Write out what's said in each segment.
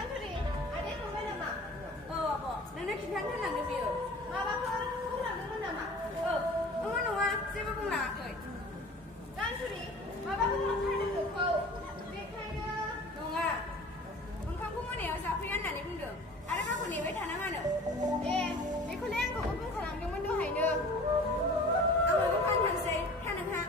गानथुरि आदाया थांबाय नामा? आब' नोंनो खिन्थानो होनलांदों बियो। माबाफोर बुंलांदोंमोन नामा? नङा जेबो बुंलाङाखै। गानथुरि माबा बुंलांथारदों नोंखौ बेखायनो नङा ओंखामखौ मोनायाव जाफैया होननानै बुंदों आरो गावखौ नेबाय थानाङानो। बेखौलाय आंखौबो बुंखालांदोंमोन दहायनो। आंबो दखान थांसै था नोंहा।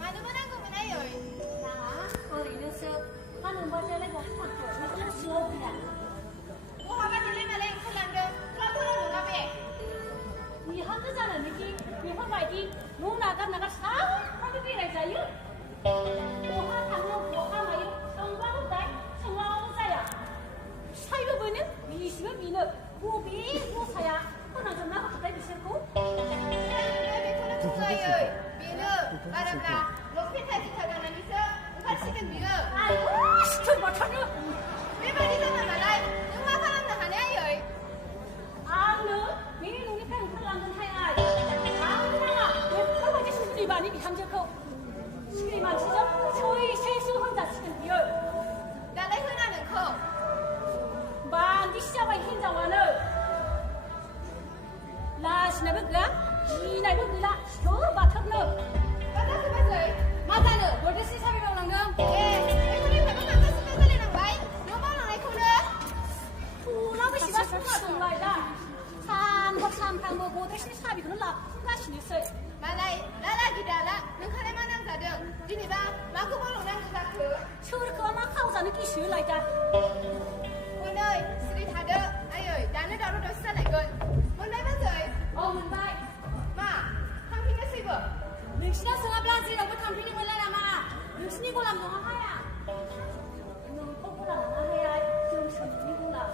मानोबा नांगौमोन आयै? ओरैनोसो फानोबासोलाय बहा थांखो नोंखौनो सिङाव फैया बहाबा देलाय मालाय ओंखारलांदों क्लाबफोराव नङा बे। बिहामजो जानोखि बेफोरबायदि न' नागार सानफ्रामबो बेरायजायो। बहा थाङो बहा मायो सोंबाबो दाय सोङाबाबो जाया। फिसायबो मोनो बिसिबो बिनो बबे गसाया फोनांजोबना होखाबाय बिसोरखौ। बेखौनो बुङो आयै बेनो बाराब्ला लंपेन्ट जुथा गाननानैसो ओंखारसिगोन बियो। सिथोर बाथारनो बेबायदि जाबा मालाय नों मा खालामनो हानाय आयै? आंनो बे न'निफ्राय ओंखारलांगोनहाय आं नाङा बेफोरबायदि सुजुलिबानि बिहामजोखौ सिखिरि मानसिजों सैसो होनजासिगोन बियो। दालाय होना नोंखौ बान्दिसो जाबाय हिनजावानो लाजिनायबो गैया गिनायबो गैला सिथोर बाथारनो। मा जाखो बाजै? मा जानो बरदेसनि साबि मावलांदों। बेखौनो माबा माबासिनो जालायलांबाय न' मावलांनायखौनो। थुला बेसेबा समा दंलाय दा सानफ्रामबो गद्रेजनि साबिखौनो लाफुगासिनोसै। मालाय लाला गिदाला नोंहालाय मा नांजादों? दिनैबा माखौ मावलांनांगौ जाखो? सोरखौबा मा खावजानो गिसोलाय दा। हनै सिरि थादो आयै दानो दावराव दावसि जालायगोन। मोनबाय बाजै? मोनबाय। मा थांफिननोसैबो? नोंसिनाव सोङाब्ला जेरावबो थांफिननो मोनला नामा? नोंसिनि गलाम नङाहाय आं। नोंखौ गला नङाहाय जोंसो नोंनि गलाम।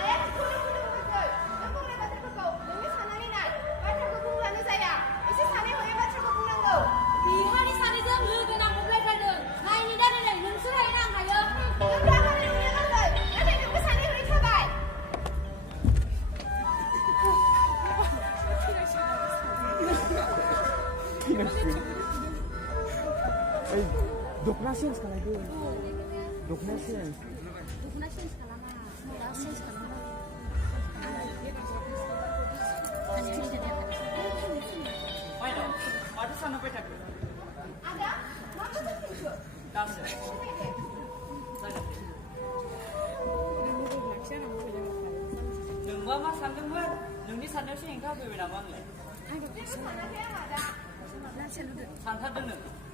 आया बेखौनो बुंदों बाजै। नों बुंनाय बाथ्राफोरखौ नोंनो साननानै नाय। बाथ्राखौ बुंब्लानो जाया एसे सानै हयै बाथ्राखौ बुंनांगौ। बिहारि सानैजों लोगो नांब्रबलायथारदों। नायनि दा नै नोंसोर हायो ना आं हायो? नों रागानि नंला बाजै नाथाय नोंबो सानै हयै थाबाय। दख'ना चेन्ज खालायदो दख'ना चेन्ज खालामा दा चेन्ज खालामा माथो सानबाय थाखो? आदा मा खालामफिनखो? दासो नोंबा मा सानदोंमोन? नोंनि साननायावसो हेंथा होफैबाय नामा आंलाय? सानाखै आं आदा। सानथारदों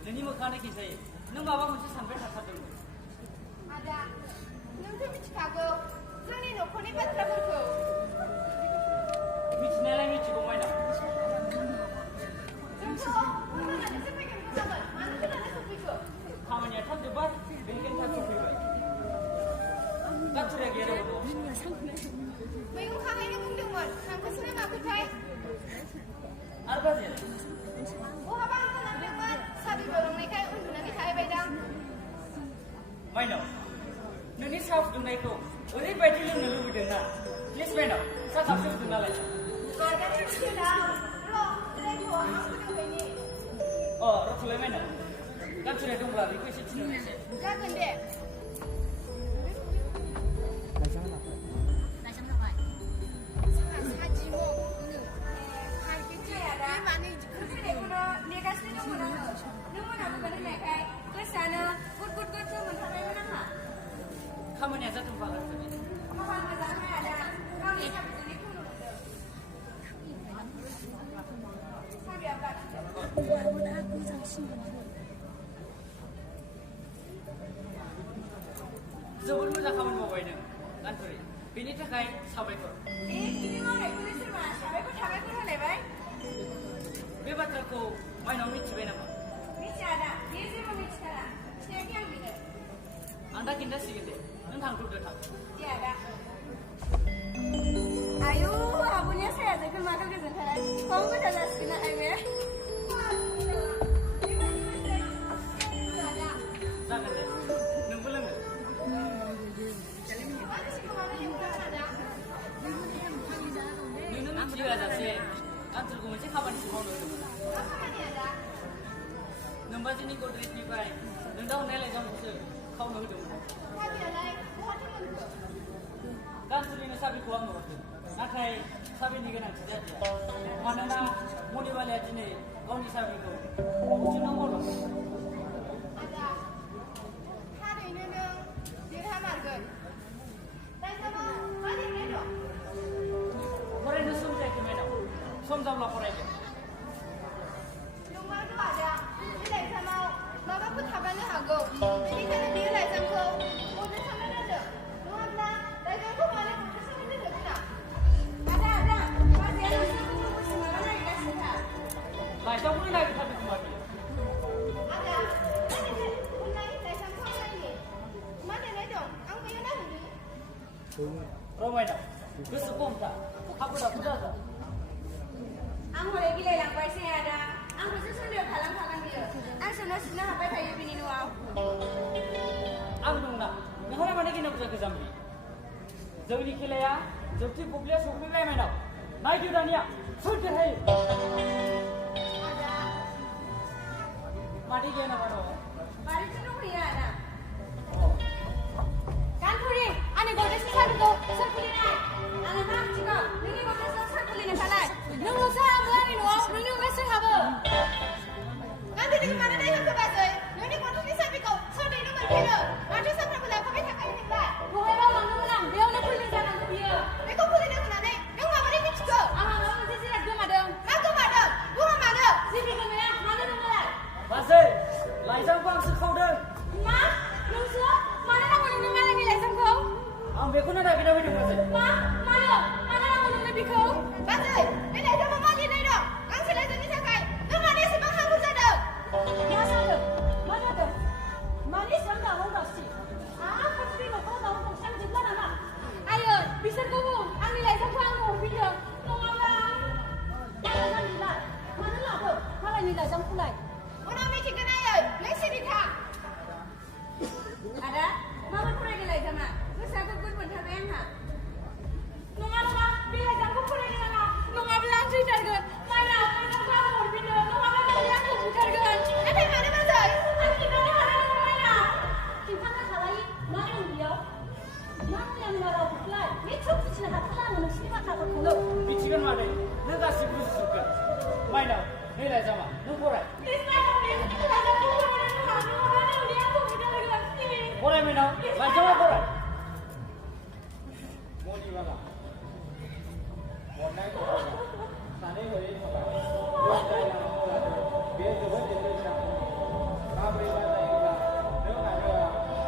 नोंनि मोखाङानो खिन्थायो नों माबा मोनसे सानबाय थाथारदोंमोन। आदा नोंथ' मिथिखागौ जोंनि न'खरनि बाथ्राफोरखौ। मिथिनायालाय मिथिगौ माइना। जोंथ' खोनानानैसो फैगोन जागोन मानो खोनानो सफैखो? खामानिया थाब जोब्बाय बेनिखायनो थाब सफैबाय। गाथुरिया गैया रावबो न'आव। मैगं खाहैनो बुंदोंमोन थांखोसो ना माखोथाय? आरो बाजै बहाबा ओंखारलांदोंमोन साबि गलांनायखाय उन्दुनानै थाहैबायदां। माइनाव नोंनि साहा फुदुंनायखौ ओरैबायदि लोंनो लुबैदोंना प्लिज माइनाव साहा कापसे फुदुंना लाय। रथ'लाय माइनाव गाथुरिया दंब्ला बेखौ एसे थिनहरनायसै। जागोन दे। नेगासिनो दंमोन आङो। नों मोनाबोगोन होननायखाय गोसोआनो गुद मोनथारबायमोन आंहा। खामानिया जाथोंबा गाथुरि। खाफाल मोजांहाय आदा गावनि साबिजोंनो खुनु मोनदों। साबिया जोबोद मोजां खामानि मावबाय नों गाथुरि बेनि थाखाय साबायखर। गिबि मावनायखौनो सोरबा साबायखर होलायबाय। बे बाथ्राखौ माइनाव मिथिबाय नामा? मिथिया आदा बेयो जेबो मिथिथारा। खिन्थायाखै आं बेनो। आं दा खिन्थासिगोन दे नों थांथ'दो थां। दे आदा। आयु आब'निया साया जोखोन माथो गोजोनथारा खम गोजा जासिगोन आइ बे। लोगोसे आंसोरखौ मोनसे खामानिसो मावनो होदोंमोन मा खामानि आदा नोम्बाजैनि गद्रेजनिफ्राय नोंदाव हरनाय लाइजामखौसो खावनो होदोंमोन साबियालाय बहाथो मोनखो कानसुलिनो साबिखौ आंनो हरदों नाथाय साबिनि गोनांथि जादिया मानोना मनिबालाया दिनै गावनि साबिखौ बुथुमनांगौ हरदों आदा थारैनो नों देरहामारगोन लाइजामाव मा लिरनाय दं फरायनो सम जायाखै मेडाम सम जाब्ला फरायगोन नंमारगौ आदा बे लाइजामाव माबाफोर थाबानो हागौ बेनिखायनो बे लाइजामखौ बबे सामनो दोनदों नङाब्ला लाइजामखौ मानो बबे सामनो दोनदों आदा बाजैया नोंसोरखौ बुंबोसो माबा नागिरगासिनोखा लाइजामखौनो नागिरथारदों खोमा बियो आदा मा लिरनाय उननाय लाइजामखौ नायनि मा लिरनाय दं आं बेयो नायहरनि र' मेडाम गोसो खमथा हाखु दाखु जाजा आं हरै गिलायलांबायसै आदा आंखौसो सन्देह खालामखागोन बियो आं सोंनो सिबनो हाबबाय थायो बिनि न'आव आं दंना नोंहालाय मानो गिनांगौ जाखो जाम्बि जोंनि खेलाया जोबथि बुब्लियाव सौफैबाय मेडाम नायदो दानिया सोर देरहायो आदा मादै गैया नामा न'आव बारिथिं दंहैयो आदा अ गानफुरि आंनि गद्रेजनि साबिखौ सोर खुलिनाय आंनो मा मिथिगौ नोंनि गद्रेजआव सोर खुलिनायखालाय नोंल'सो हाबो आंनि न'आव नोंनि अनगायै सोर हाबो गान्धीनिखौ मानो नायहोखो बाजै नोंनि गन्थंनि साबिखौ सोर दैनो मोनफेरो माथो सानफ्रामबो लांफाबाय थाखायो नोंलाय बहायबा लांदोंमोन आं बेयावनो खुलिदों जानांगौ बियो बेखौ खुलिदों होननानै नों माबोरै मिथिखो आंहा माबा मोनसे जिराद गोमादों मा गोमादों बुङा मानो जेबो गोमाया मानो नोंलाय बाजै लाइजामखौ आंसो खावदों मा नोंसो मानो नांगौ नोंनो मालायनि लाइजामखौ आं बेखौनो नागिरना फैदों बाजै मानो नांगौ नोंनो बेखौ बाजै बे लाइजामाव मा लिरनाय दं गांसे लाइजामनि थाखाय नों मानो एसेबां हांखुर जादों मा जादों मानि एसेबां दावराव दावसि आफादनि न'खराव दावराव दावसियानो जोबला नामा आयै बिसोरखौ बुं आंनि लाइजामखौ आंनो हरफिनदों नङाब्ला मानो जानिलाय मानो लाबो मालायनि लाइजामखौलाय उनाव मिथिगोन आयै नों सिरि था आदा माबोरै फरायदों लाइजामा गोसोआ गुद मोनथारबाय आंहा नङा बे लाइजामखौ फरायनो नाङा नङाब्ला आं थैथारगोन माइना लाइजामखौ आंनो हरफिनदों नङाब्ला नोंनि आंखौ बुथारगोन नाथाय मानो बाजै आं खिन्थानो हानाय नङा माइना खिन्थानो हालायि मा दं बेयाव मा मैया मैया रावखौलाय निस्सय बुजिनो हाथारला आङो नोंसिनि बाथ्राफोरखौनो मिथिगोन मादै नों गासिबो बुजिजोबगोन माइनाव नै लाइजामा नों फराय प्लिज माइना प्लिज लाइजामखौ फरायनो नाङा नङाब्ला नोंनि आंखौ बुथारगोन प्लिज फराय माइनाव लाइजामा फराय मनिबाला हरनाय खबरा सानै हरै थाबाय जों जाय लामाखौ लादों बे जोबोद एसेग्राब माबोरैबा जायोब्ला नों आरो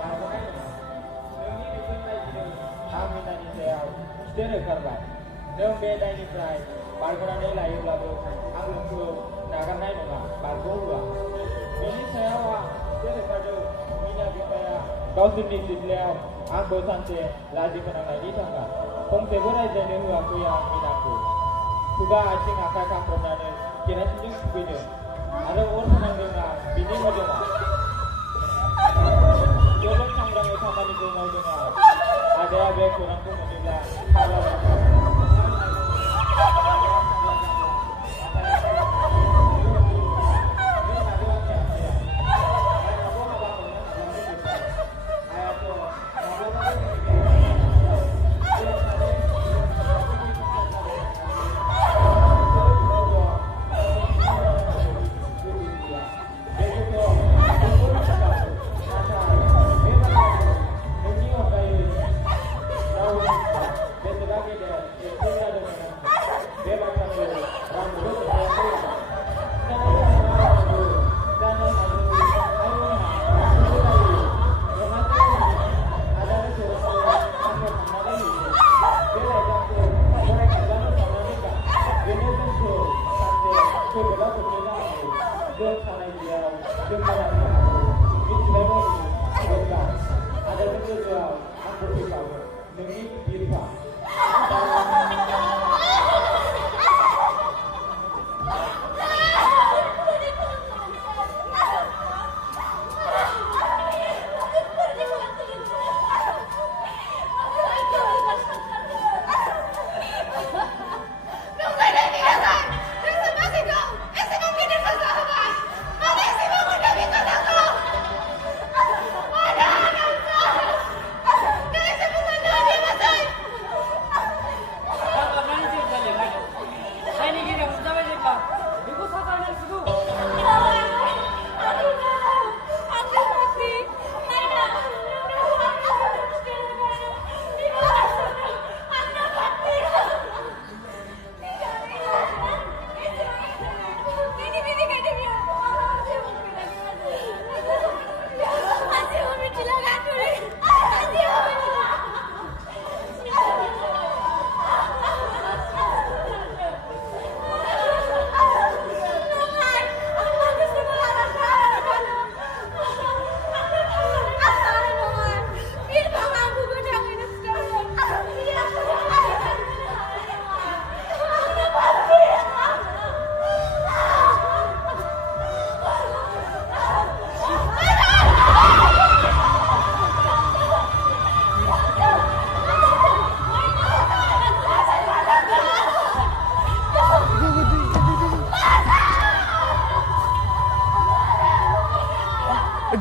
बारग'नाय नङा नोंनि बिथोन बायदियै आं मिनानि सायाव खिथेर होखारबाय नों बे दायनिफ्राय बारग'नानै लायोब्लाबो आं नोंखौ नागारनाय नङा बारग'होआ बिनि सायाव आं खिथेर होखारदों मिना बिफाया गावसोरनि सिथ्लायाव आंखौ सानसे लाजि फोनांनायनि थाखाय फंसेबो रायज्लायनो होआखै आं मिनाखौ खुगा आथिं आखाइ खामफ्रामनानै केरासिनजों थुखैदों आरो अर फोनांदों आं बिनि मोदोमाव जोबोद सांग्राङै खामानिखौ मावदों आं आदाया बे खौरांखौ मोनोब्ला हाबा नों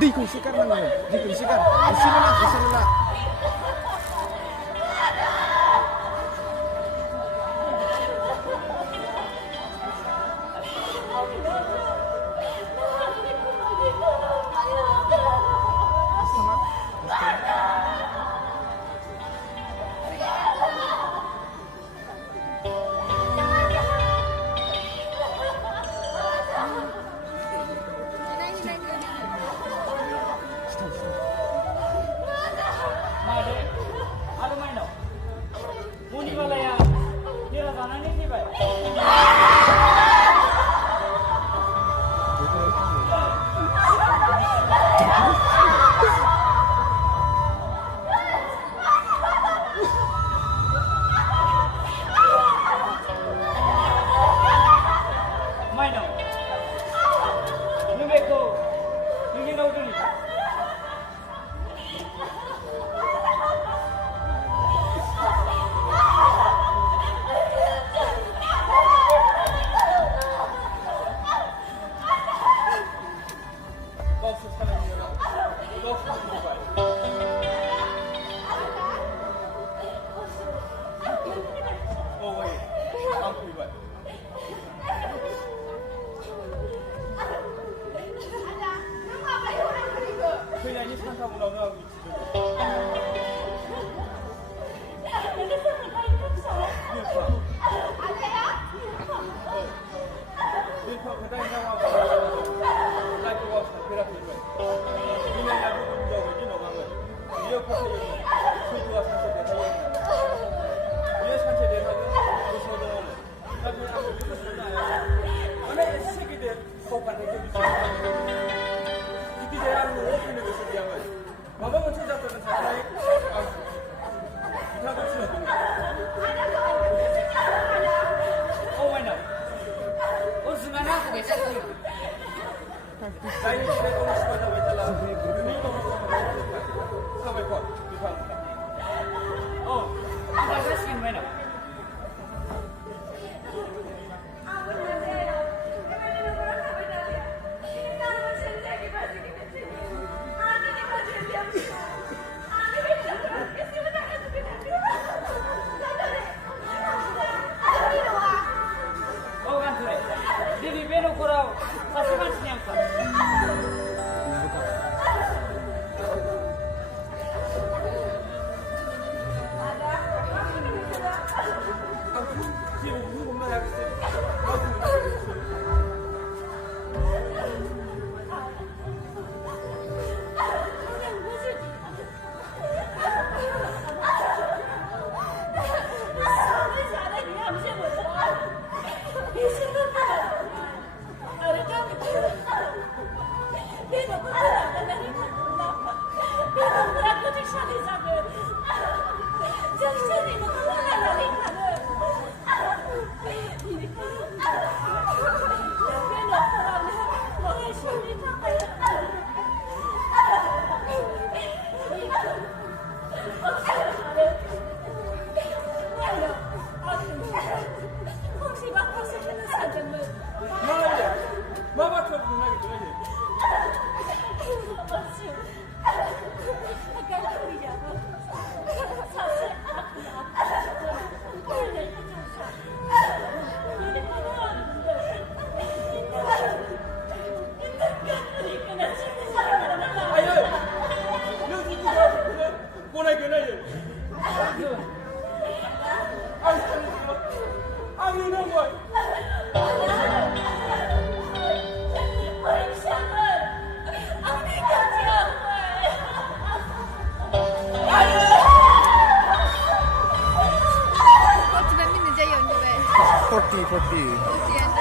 दैखौ एसे गारनांगौ दैखौ एसे गार एसेल' ना एसेल' ना मादै आरो माइनाव मुनिबालाया देरा जानानै फैबाय माइनाव नों बेखौ नोंनि राव दोनहै गावसोर सालायनो गावसोर फैबाय औ आं फैबाय आदा नों माब्रै हराव फैखो फैनायनि सानथाम उनावनो आं मिथिदों आदाया बिरफा खोथा हिनजाव जायखौ गाव सानफेराखैमोन बिनाया गुबुन हिनजाव बायदि नङामोन बियो फोथायोमोन सैथोआ सानसे देरहायो बियो सानसे देरहागोन गोसोआव दङमोन नाथाय आं बेखौ साननो हायामोन माने एसे गिदिर फाव फान्दायखौ बिसोर जिखिजाया आं न'आव फैनो गोसो गैयामोन माबा मोनसे जाथारगोन साननानै आं बिथांखौ थिनहरदोंमोन औ माइनाव अर्जुनानो आंखौ बेसाद जायनि फिथाइखौ मिथिबाय जाबाय जेला नोंनि न'खराव साबायखर बिफां औ आं जासिगोन माइनाव औ गान्थुराय दिनै बे न'खराव सासे मानसिनि आंखाल जेबो हमनो हायाखिसै मा बाथ्रा बुंनो नागिरदों आयै नों जिखौ जाफैखौनो गनायगोन आयै आं सानो आंनि नांबाय Kau cuma minta jaya untuk Forty.